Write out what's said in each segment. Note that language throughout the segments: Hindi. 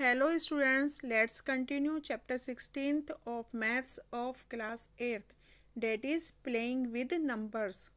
Hello students, let's continue chapter 16th of maths of class 8th, that is playing with numbers.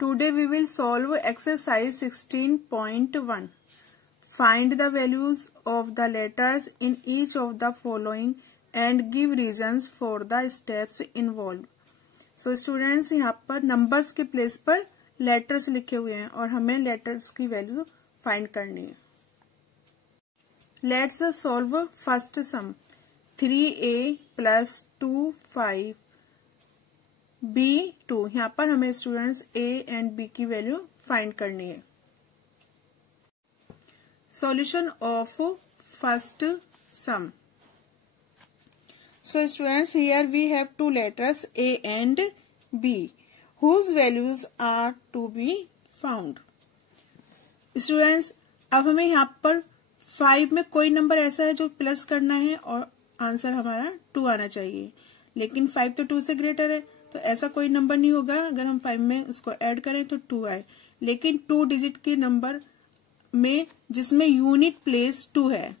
Today we will solve exercise 16.1. Find the values of the letters in each of the following and give reasons for the steps involved. So students, यहाँ पर numbers के place पर letters लिखे हुए हैं और हमें letters की value find करनी है. Let's solve first sum. 3a plus 2 5 b 2. यहाँ पर हमें स्टूडेंट्स a एंड b की वैल्यू फाइंड करनी है. Solution of first sum. So students, here we have two letters a and b whose values are to be found. Students, अब हमें यहाँ पर 5 में कोई नंबर ऐसा है जो प्लस करना है और आंसर हमारा 2 आना चाहिए, लेकिन 5 तो 2 से ग्रेटर है, तो ऐसा कोई नंबर नहीं होगा अगर हम 5 में उसको ऐड करें तो 2 आए. लेकिन 2 डिजिट के नंबर में जिसमें यूनिट प्लेस 2 है,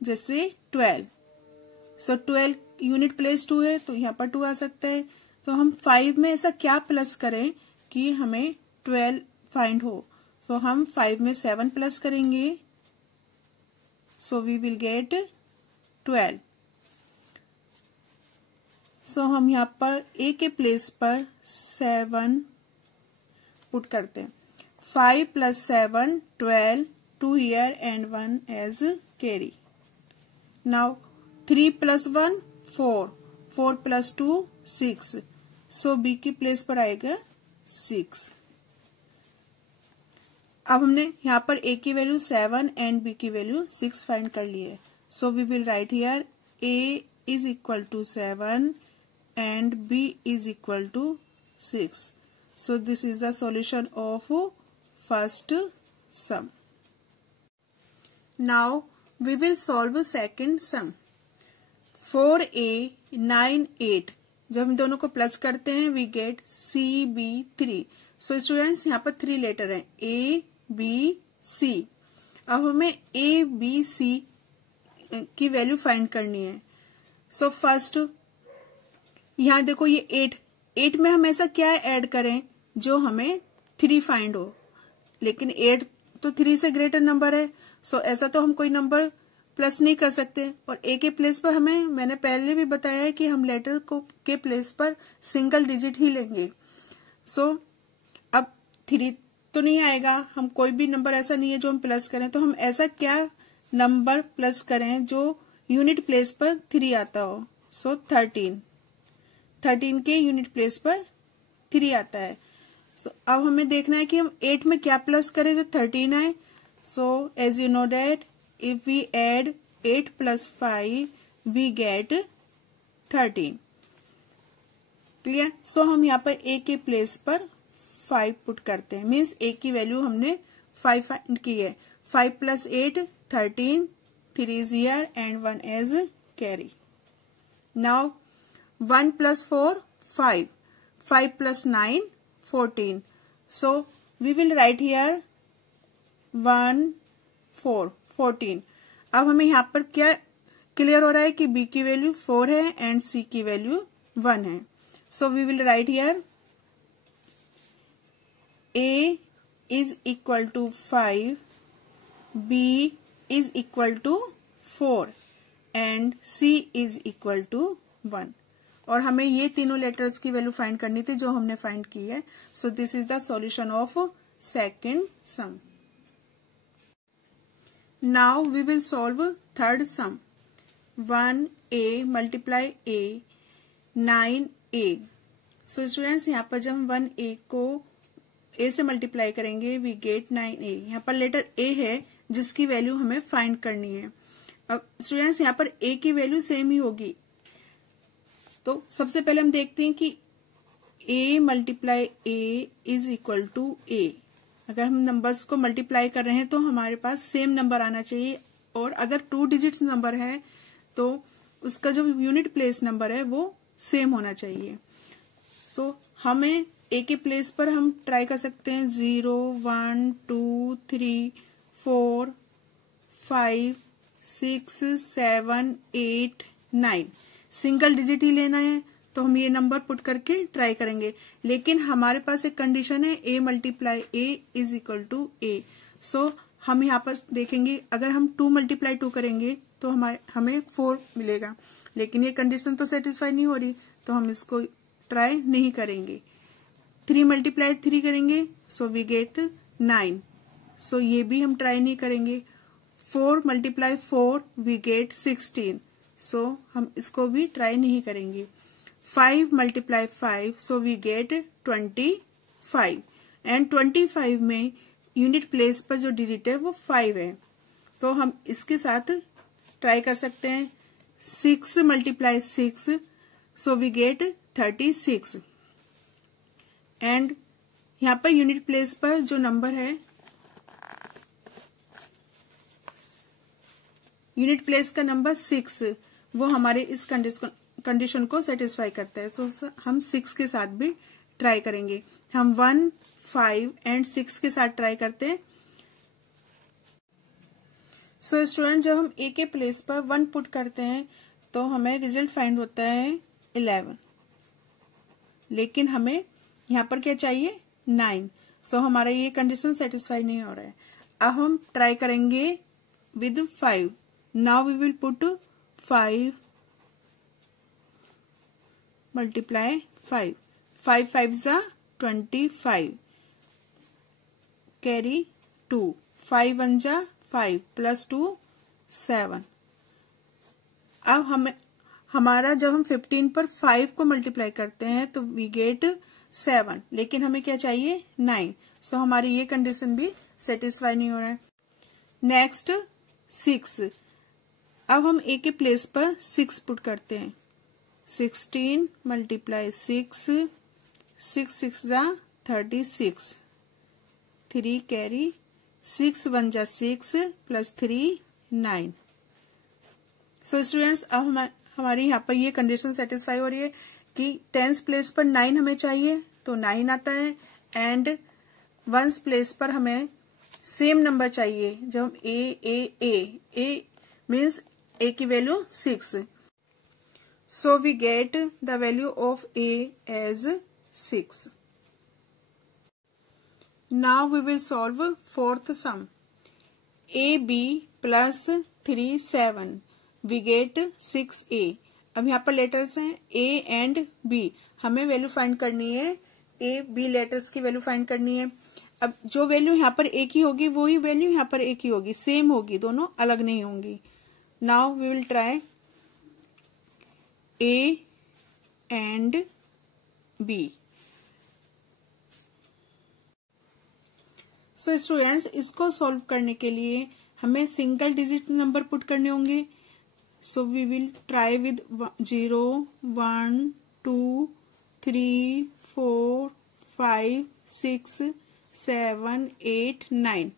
जैसे 12, सो 12 यूनिट प्लेस 2 है तो यहाँ पर 2 आ सकता है. तो हम 5 में ऐसा क्या प्लस करें कि हमें 12 फाइंड हो. तो हम 5 में 7 प्लस करेंगे, सो वी विल गेट 12. सो हम यहाँ पर a के प्लेस पर 7 पुट करते हैं. 5 plus 7 12, 2 here and 1 as carry. Now 3 plus 1 4, 4 plus 2 6. So b की प्लेस पर आएगा 6. अब हमने यहाँ पर a की वैल्यू 7 एंड b की वैल्यू 6 फाइंड कर ली है. So we will write here a is equal to 7 and b is equal to 6. So this is the solution of first sum. Now we will solve second sum. 4a 9 8. जब हम दोनों को प्लस करते हैं we get CB3. So students, यहाँ पर 3 लेटर हैं A B C. अब हमें A B C की वैल्यू फाइंड करनी है. सो फर्स्ट यहाँ देखो ये 8 में हम ऐसा क्या ऐड करें जो हमें 3 फाइंड हो, लेकिन 8 तो 3 से ग्रेटर नंबर है. सो ऐसा तो हम कोई नंबर प्लस नहीं कर सकते. और ए के प्लेस पर हमें, मैंने पहले भी बताया है कि हम लेटर को के प्लेस पर सिंगल डिजिट ही लेंगे. सो अब 3 तो नहीं आएगा, हम कोई भी नंबर ऐसा नहीं है जो हम प्लस करें. तो हम ऐसा क्या नंबर प्लस करें जो यूनिट प्लेस पर 3 आता हो. सो 13 के यूनिट प्लेस पर 3 आता है. सो अब हमें देखना है कि हम 8 में क्या प्लस करें जो 13 आए. So as you know that if we add 8 plus 5 we get 13. Clear. So हम यहाँ पर a के प्लेस पर 5 पुट करते हैं. मीन्स a की वैल्यू हमने 5 फाइंड की है. 5 plus 8 13, 3 is here and 1 as carry. Now 1 plus 4 5, 5 plus 9 14. So we will write here 1 4 14. अब हमें यहाँ पर क्या क्लियर हो रहा है कि b की वैल्यू 4 है एंड c की वैल्यू 1 है. So we will write here a is equal to 5, b is equal to 4 and c is equal to 1. और हमें ये तीनों लेटर्स की वैल्यू फाइंड करनी थी जो हमने फाइंड की है. सो this is the solution of second some. Now we will solve third sum. 1a multiply a 9a. So students, यहाँ पर जब हम 1a को a से मल्टीप्लाई करेंगे we get 9a. यहाँ पर लेटर a है जिसकी वैल्यू हमें फाइंड करनी है. अब स्टूडेंट्स, यहाँ पर a की वैल्यू सेम ही होगी. तो सबसे पहले हम देखते हैं कि a multiply a is equal to a. अगर हम नंबर्स को मल्टीप्लाई कर रहे हैं तो हमारे पास सेम नंबर आना चाहिए. और अगर 2 डिजिट्स नंबर है तो उसका जो यूनिट प्लेस नंबर है वो सेम होना चाहिए. तो हमें a के प्लेस पर हम ट्राई कर सकते हैं 0 1 2 3 4 5 6 7 8 9 सिंगल डिजिट ही लेना है, तो हम ये नंबर पुट करके ट्राई करेंगे। लेकिन हमारे पास एक कंडीशन है a multiply a is equal to a। So हम यहाँ पर देखेंगे, अगर हम 2 मल्टीप्लाई 2 करेंगे तो हमें 4 मिलेगा, लेकिन ये कंडीशन तो सेटिस्फाई नहीं हो रही, तो हम इसको ट्राई नहीं करेंगे। 3 मल्टीप्लाई 3 करेंगे, सो वी गेट 9, सो ये भी हम ट्राई नहीं करेंगे। 4 मल्टीप्लाई 4 वी गेट 16, सो हम इसको भी ट्राई नहीं करेंगे। 5 multiply 5 so we get 25, and 25 में यूनिट प्लेस पर जो डिजिट है वो 5 है, तो हम इसके साथ ट्राई कर सकते हैं। 6 multiply 6 so we get 36, and यहाँ पर यूनिट प्लेस पर जो नंबर है, यूनिट प्लेस का नंबर 6, वो हमारे इस कंडीशन को सेटिस्फाई करता है, तो हम 6 के साथ भी ट्राई करेंगे। हम 1 5 एंड 6 के साथ ट्राई करते हैं। सो स्टूडेंट, जब हम a के प्लेस पर 1 पुट करते हैं तो हमें रिजल्ट फाइंड होता है 11, लेकिन हमें यहाँ पर क्या चाहिए 9, सो हमारा ये कंडीशन सेटिस्फाई नहीं हो रहा है। अब हम ट्राई करेंगे with 5। Now we will put 5 multiply 5, 5 5 जा 25, कैरी 2, 5 1 जा 5 प्लस 2 7। अब हमारा जब हम 15 पर 5 को मल्टीप्लाई करते हैं तो वी गेट 7, लेकिन हमें क्या चाहिए 9, सो हमारी ये कंडीशन भी सेटिस्फाई नहीं हो रहा है। नेक्स्ट 6, अब हम a के प्लेस पर 6 पुट करते हैं। 16 मल्टीप्लाई 6, 6 6 जा 36, 3 कैरी 6 1 जा 6 प्लस 3 9। सो स्टूडेंट्स, अब हमारी यहाँ पर ये कंडीशन सेटिस्फाई हो रही है कि 10th प्लेस पर 9 हमें चाहिए तो 9 आता है, एंड 1st प्लेस पर हमें सेम नंबर चाहिए। जब हम a मीन्स a की value 6, so we get the value of a as 6. Now we will solve 4th sum. ab plus 3 7 we get 6a. अब यहाँ पर लेटर्स हैं a एंड b, हमें वैल्यू फाइंड करनी है, a b लेटर्स की वैल्यू फाइंड करनी है। अब जो वैल्यू यहाँ पर a की होगी वही वैल्यू यहाँ पर a की होगी, सेम होगी, दोनों अलग नहीं होंगी। Now we will try A and B. So students, इसको सॉल्व करने के लिए हमें सिंगल डिजिट नंबर पुट करने होंगे। So we will try with 0 1 2 3 4 5 6 7 8 9।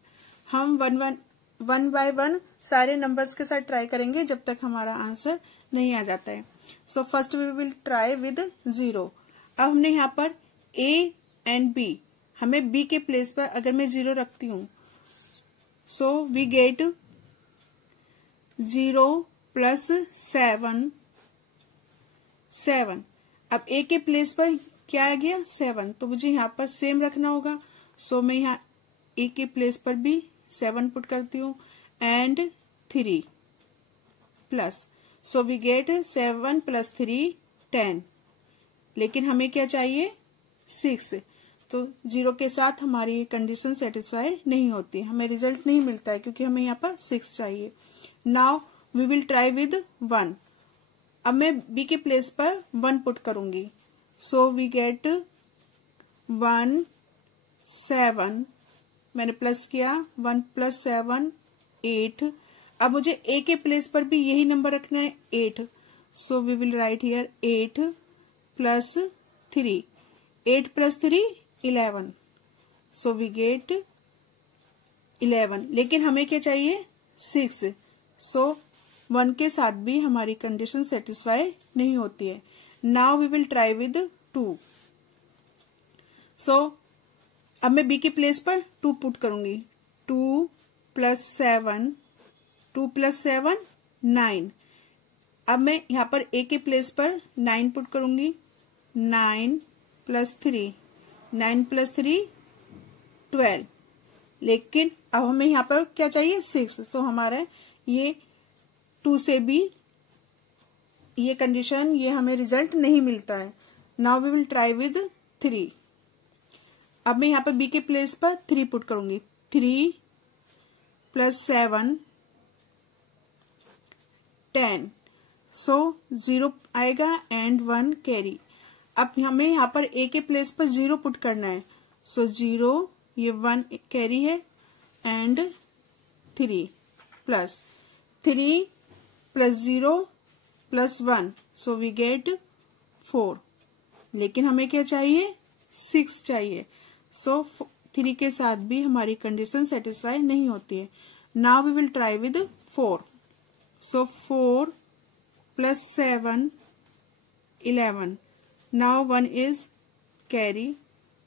हम वन बाय वन सारे नंबर्स के साथ ट्राई करेंगे जब तक हमारा आंसर नहीं आ जाता है। So first we will try with 0। अब हमने यहाँ पर a एंड b, हमें b के प्लेस पर अगर मैं 0 रखती हूँ, सो वी गेट 0 प्लस 7। अब a के प्लेस पर क्या आ गया 7, तो मुझे यहाँ पर सेम रखना होगा। सो मैं यहाँ a के प्लेस पर भी 7 पुट करती हूँ and 3 plus, so we get 7 plus 3 10, लेकिन हमें क्या चाहिए 6, तो 0 के साथ हमारी ये कंडीशन सेटिस्फाई नहीं होती, हमें रिजल्ट नहीं मिलता है क्योंकि हमें यहाँ पर 6 चाहिए। Now we will try with 1। अब मैं b के प्लेस पर 1 पुट करूंगी, सो वी गेट 1 7, मैंने प्लस किया 1 प्लस 7 8। अब मुझे a के प्लेस पर भी यही नंबर रखना है 8, so we will write here 8 plus 3, 8 plus 3 11, so we get 11, लेकिन हमें क्या चाहिए 6, सो 1 के साथ भी हमारी कंडीशन सेटिस्फाई नहीं होती है। Now we will try with 2। So अब मैं b के प्लेस पर 2 पुट करूंगी, 2 +7, 2 + 7 9। अब मैं यहाँ पर a के प्लेस पर 9 पुट करूंगी। 9 + 3, 9 + 3 12। लेकिन अब हमें यहाँ पर क्या चाहिए 6, तो हमारा ये 2 से भी ये कंडीशन, ये हमें रिजल्ट नहीं मिलता है। Now we will try with 3। अब मैं यहाँ पर b के प्लेस पर 3 पुट करूंगी। 3 + 7 10, सो 0 आएगा एंड 1 कैरी। अब हमें यहाँ पर a के प्लेस पर 0 पुट करना है, सो 0, ये 1 कैरी है एंड 3 + 3 + 0 + 1, सो वी गेट 4। लेकिन हमें क्या चाहिए 6 चाहिए, सो 3 के साथ भी हमारी कंडीशन सेटिस्फाई नहीं होती है। Now we will try with 4, so 4 + 7 11। Now 1 is carry.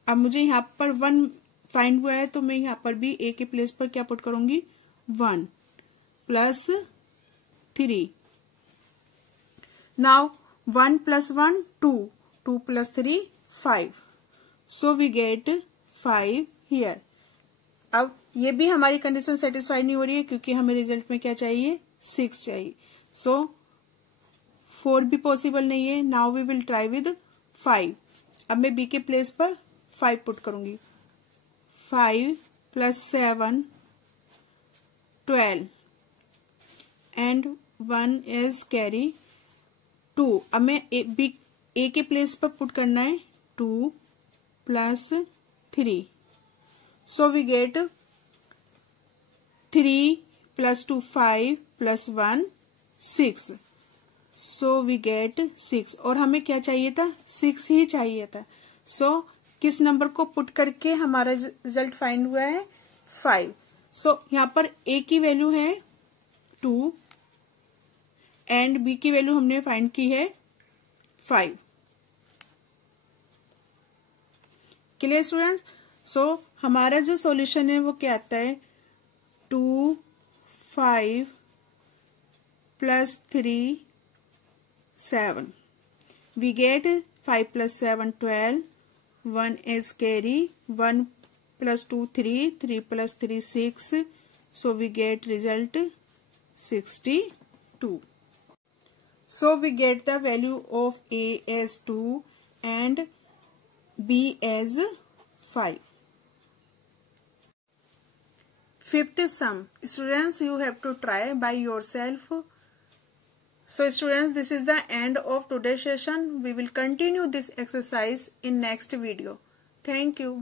अब मुझे यहाँ पर 1 फाइंड हुआ है, तो मैं यहाँ पर भी a के प्लेस पर क्या पुट करूंगी 1 + 3। Now 1 + 1 2, 2 + 3 5, so we get 5 here. अब ये भी हमारी कंडीशन सेटिस्फाई नहीं हो रही है, क्योंकि हमें रिजल्ट में क्या चाहिए 6 चाहिए, सो 4 भी पॉसिबल नहीं है। Now we will try with 5। अब मैं b के प्लेस पर 5 पुट करूंगी। 5 + 7 12 एंड 1 इज कैरी 2। अब मैं a के प्लेस पर पुट करना है 2 + 3, so we get 3 + 2 5 + 1 6, so we get 6। और हमें क्या चाहिए था 6 ही चाहिए था, सो किस नंबर को पुट करके हमारा रिजल्ट फाइंड हुआ है 5। सो यहाँ पर a की वैल्यू है 2 एंड b की वैल्यू हमने फाइंड की है 5। Clear students? सो हमारा जो सॉल्यूशन है वो क्या आता है 2 5 + 3 7। We get 5 + 7 12, 1 is carry, 1 + 2 3, 3 + 3 6, so we get result 62. So we get the value of A as 2 and B as 5. Fifth sum. Students, you have to try by yourself. So students, this is the end of today's session. We will continue this exercise in next video. Thank you.